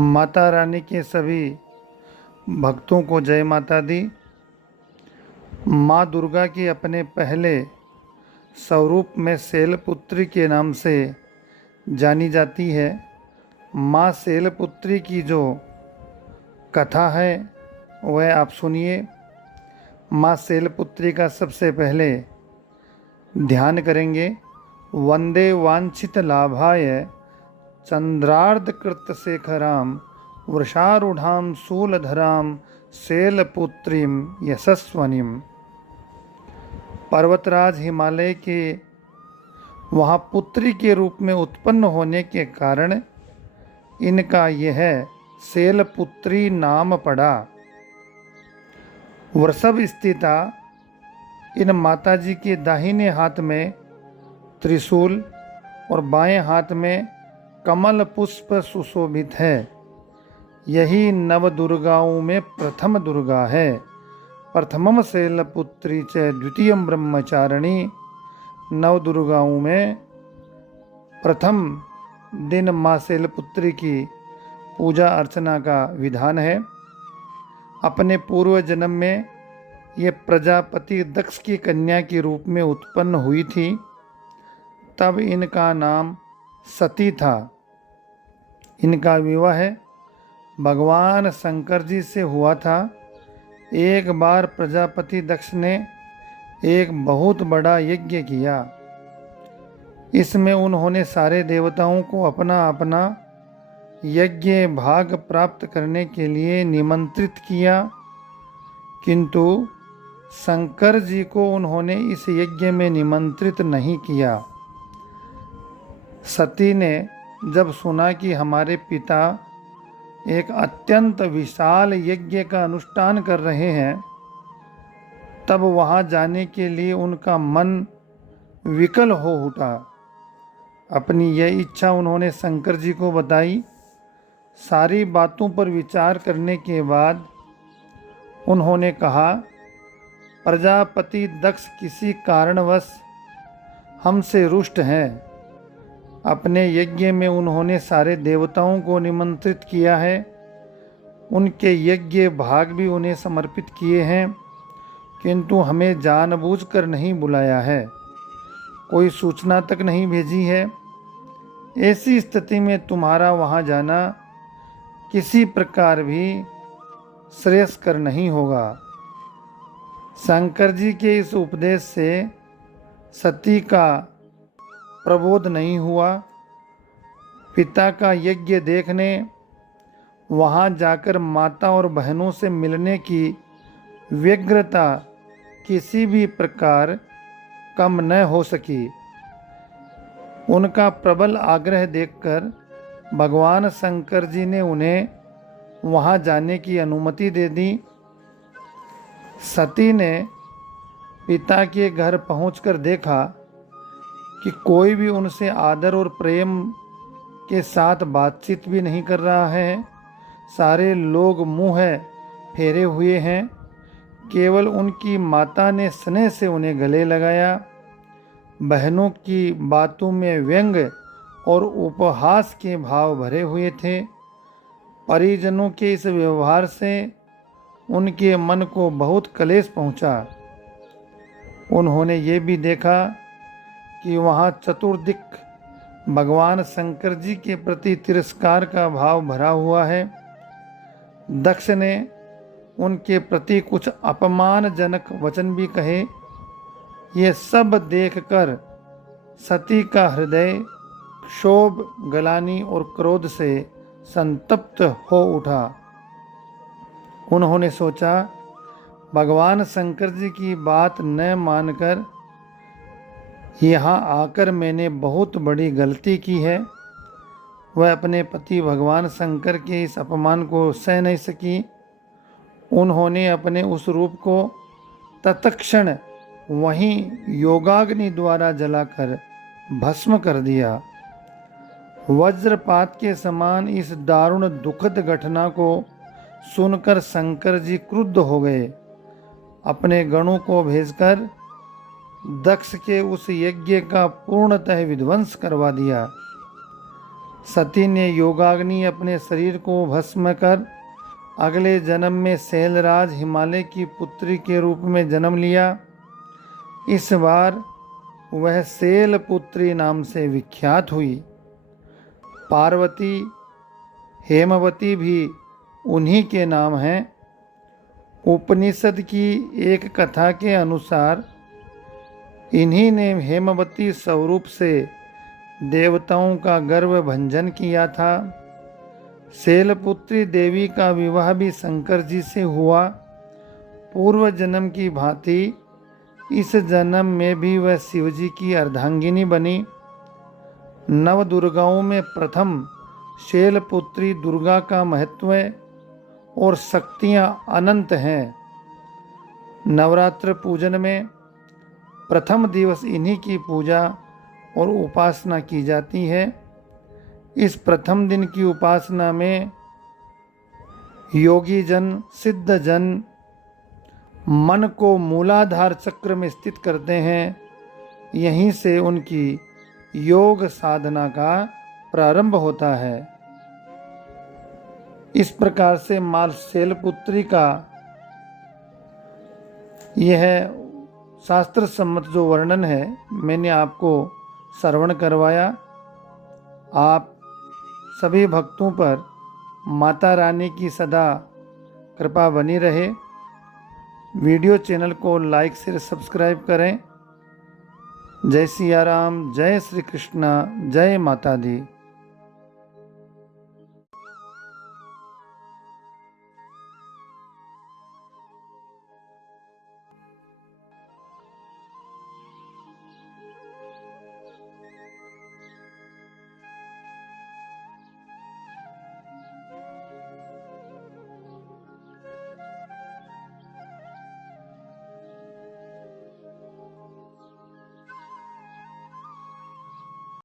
माता रानी के सभी भक्तों को जय माता दी। माँ दुर्गा की अपने पहले स्वरूप में शैलपुत्री के नाम से जानी जाती है। माँ शैलपुत्री की जो कथा है वह आप सुनिए। माँ शैलपुत्री का सबसे पहले ध्यान करेंगे। वंदे वांछित लाभाय चंद्रार्धकृत शेखराम वृषारूढ़ाम शूलधराम शैलपुत्रीम यशस्वनीम। पर्वतराज हिमालय के वहाँ पुत्री के रूप में उत्पन्न होने के कारण इनका यह शैलपुत्री नाम पड़ा। वृषभ स्थिता इन माताजी के दाहिने हाथ में त्रिशूल और बाएं हाथ में कमल पुष्प सुशोभित है। यही नव दुर्गाओं में प्रथम दुर्गा है। प्रथमम शैलपुत्री च द्वितीयम ब्रह्मचारिणी। नव दुर्गाओं में प्रथम दिन माँ शैलपुत्री की पूजा अर्चना का विधान है। अपने पूर्व जन्म में ये प्रजापति दक्ष की कन्या के रूप में उत्पन्न हुई थी। तब इनका नाम सती था। इनका विवाह भगवान शंकर जी से हुआ था। एक बार प्रजापति दक्ष ने एक बहुत बड़ा यज्ञ किया। इसमें उन्होंने सारे देवताओं को अपना अपना यज्ञ भाग प्राप्त करने के लिए निमंत्रित किया, किंतु शंकर जी को उन्होंने इस यज्ञ में निमंत्रित नहीं किया। सती ने जब सुना कि हमारे पिता एक अत्यंत विशाल यज्ञ का अनुष्ठान कर रहे हैं, तब वहाँ जाने के लिए उनका मन विकल हो उठा। अपनी यह इच्छा उन्होंने शंकर जी को बताई। सारी बातों पर विचार करने के बाद उन्होंने कहा, प्रजापति दक्ष किसी कारणवश हमसे रुष्ट हैं। अपने यज्ञ में उन्होंने सारे देवताओं को निमंत्रित किया है। उनके यज्ञ भाग भी उन्हें समर्पित किए हैं, किंतु हमें जानबूझकर नहीं बुलाया है, कोई सूचना तक नहीं भेजी है। ऐसी स्थिति में तुम्हारा वहाँ जाना किसी प्रकार भी श्रेयस्कर नहीं होगा। शंकर जी के इस उपदेश से सती का प्रबोध नहीं हुआ। पिता का यज्ञ देखने, वहाँ जाकर माता और बहनों से मिलने की व्यग्रता किसी भी प्रकार कम न हो सकी। उनका प्रबल आग्रह देखकर भगवान शंकर जी ने उन्हें वहाँ जाने की अनुमति दे दी। सती ने पिता के घर पहुंचकर देखा कि कोई भी उनसे आदर और प्रेम के साथ बातचीत भी नहीं कर रहा है। सारे लोग मुंह फेरे हुए हैं। केवल उनकी माता ने स्नेह से उन्हें गले लगाया। बहनों की बातों में व्यंग और उपहास के भाव भरे हुए थे। परिजनों के इस व्यवहार से उनके मन को बहुत क्लेश पहुंचा। उन्होंने ये भी देखा कि वहाँ चतुर्दिक भगवान शंकर जी के प्रति तिरस्कार का भाव भरा हुआ है। दक्ष ने उनके प्रति कुछ अपमानजनक वचन भी कहे। ये सब देखकर सती का हृदय क्षोभ, ग्लानि और क्रोध से संतप्त हो उठा। उन्होंने सोचा, भगवान शंकर जी की बात न मानकर यहाँ आकर मैंने बहुत बड़ी गलती की है। वह अपने पति भगवान शंकर के इस अपमान को सह नहीं सकी। उन्होंने अपने उस रूप को तत्क्षण वहीं योगाग्नि द्वारा जलाकर भस्म कर दिया। वज्रपात के समान इस दारुण दुखद घटना को सुनकर शंकर जी क्रुद्ध हो गए। अपने गणों को भेजकर दक्ष के उस यज्ञ का पूर्णतः विध्वंस करवा दिया। सती ने योगाग्नि अपने शरीर को भस्म कर अगले जन्म में शैलराज हिमालय की पुत्री के रूप में जन्म लिया। इस बार वह शैलपुत्री नाम से विख्यात हुई। पार्वती, हेमवती भी उन्हीं के नाम हैं। उपनिषद की एक कथा के अनुसार इन्हीं ने हेमवती स्वरूप से देवताओं का गर्व भंजन किया था। शैलपुत्री देवी का विवाह भी शंकर जी से हुआ। पूर्व जन्म की भांति इस जन्म में भी वह शिवजी की अर्धांगिनी बनी। नव दुर्गाओं में प्रथम शैलपुत्री दुर्गा का महत्व और शक्तियाँ अनंत हैं। नवरात्र पूजन में प्रथम दिवस इन्हीं की पूजा और उपासना की जाती है। इस प्रथम दिन की उपासना में योगी जन, सिद्ध जन मन को मूलाधार चक्र में स्थित करते हैं। यहीं से उनकी योग साधना का प्रारंभ होता है। इस प्रकार से मां शैलपुत्री का यह शास्त्र सम्मत जो वर्णन है मैंने आपको श्रवण करवाया। आप सभी भक्तों पर माता रानी की सदा कृपा बनी रहे। वीडियो चैनल को लाइक शेयर सब्सक्राइब करें। जय सिया राम, जय श्री कृष्णा, जय माता दी।